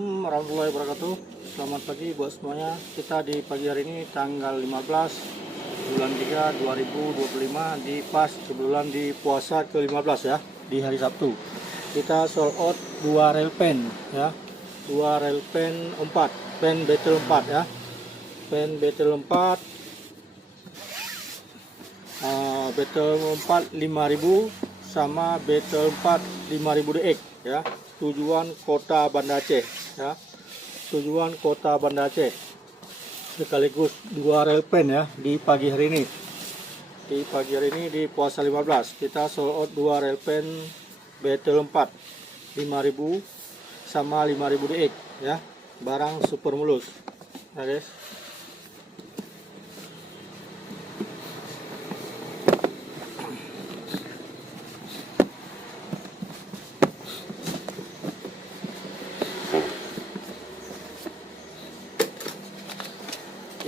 Warahmatullahi wabarakatuh. Selamat pagi buat semuanya. Kita di pagi hari ini tanggal 15 bulan 3 2025 di pas sebulan di puasa ke-15 ya, di hari Sabtu. Kita sold out 2 rel pen ya. 2 rel pen 4, pen battle 4 ya. Pen battle 4 battle 4 5000 sama battle 4 5000 DX ya. Tujuan kota Banda Aceh ya. Tujuan kota Banda Aceh. Sekaligus 2 rel pen ya di pagi hari ini. Di pagi hari ini di puasa 15 kita sold out 2 rel pen battle 4 5000 sama 5000 DX ya. Barang super mulus. Nah, guys.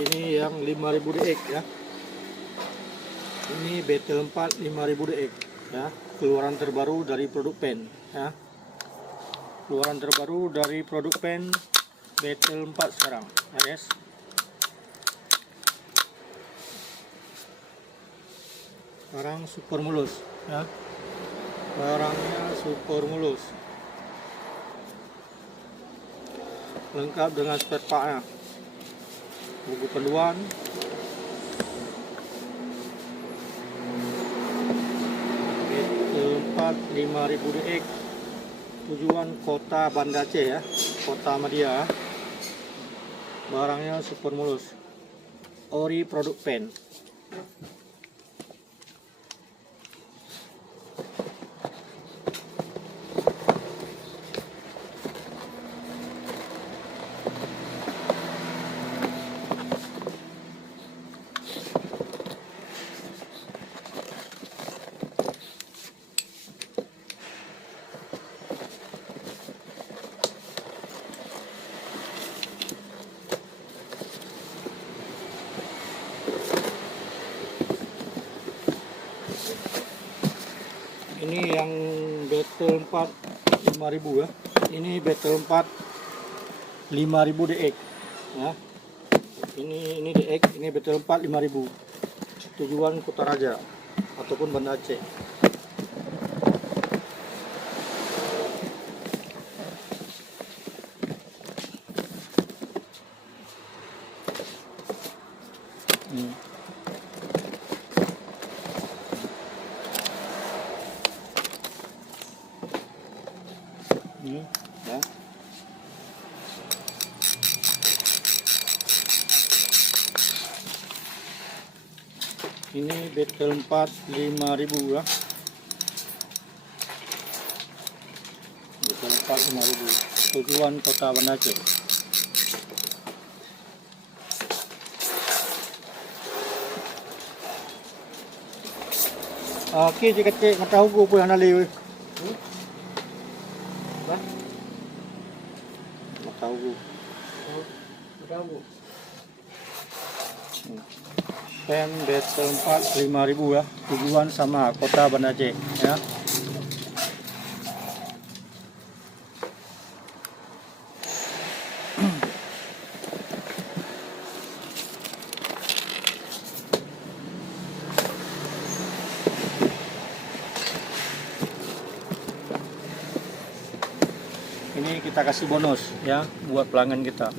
Ini yang 5000 DX ya. Ini battle 4 5000 DX ya. Keluaran terbaru dari produk pen ya. Keluaran terbaru dari produk pen battle 4 sekarang ya, guys. Barang super mulus ya. Barangnya super mulus. Lengkap dengan spare part-nya. Buku panduan, tempat 5000 DX, tujuan kota Banda Aceh ya, kota Madia. Barangnya super mulus, ori produk pen. Ini yang battle 4 5000 ya. Ini battle 4 5000 DX ya. Ini DX, ini battle 4 5000. Tujuan Kota Raja ataupun Banda Aceh. Ini ya. Ini battle 4 5000 ya. Battle 4 5000. Tujuan Kota Banda Aceh. Oke, jika cek nggak tahu gue punya nali. Nggak tahu gue. Pen battle 4 5000 ya. Tujuan sama Kota Banda Aceh ya. Ini kita kasih bonus ya buat pelanggan kita.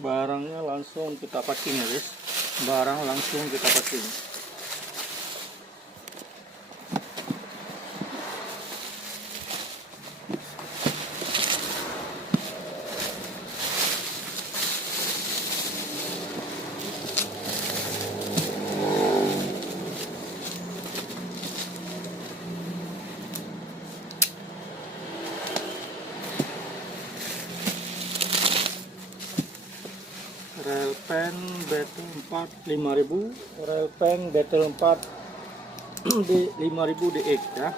Barangnya langsung kita packing ya, guys. Barang langsung kita packing. Rel pen battle 4 5000, rel pen battle 4 di 5000 DX ya.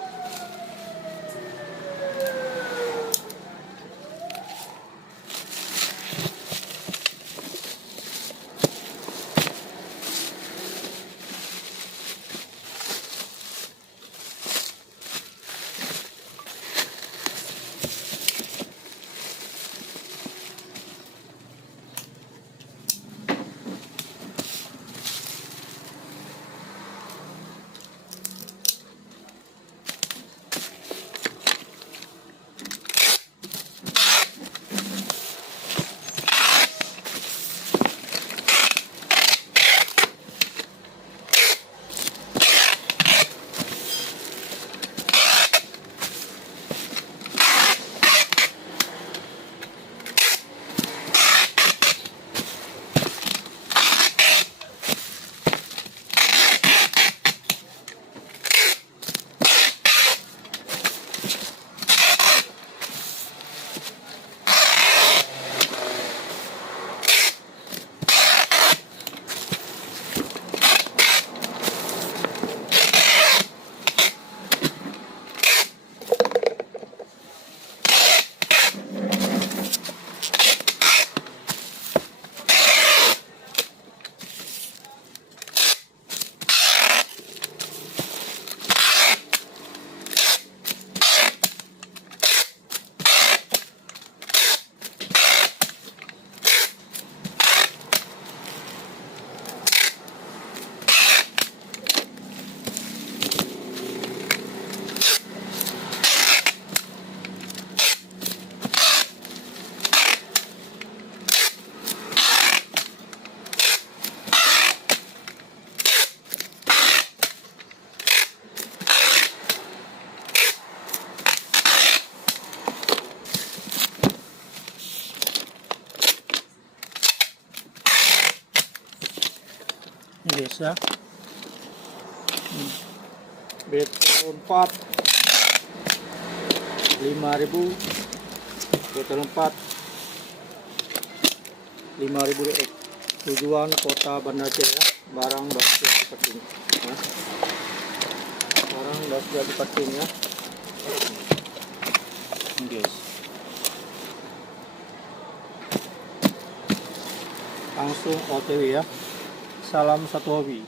Ini guys ya, betel 4 5000, betel 4 5000 DX, tujuan kota Banda Aceh ya. Barang sudah siap dipacking ya. Barang sudah siap dipacking ya. Ini guys, langsung OTW ya. Salam satu hobi.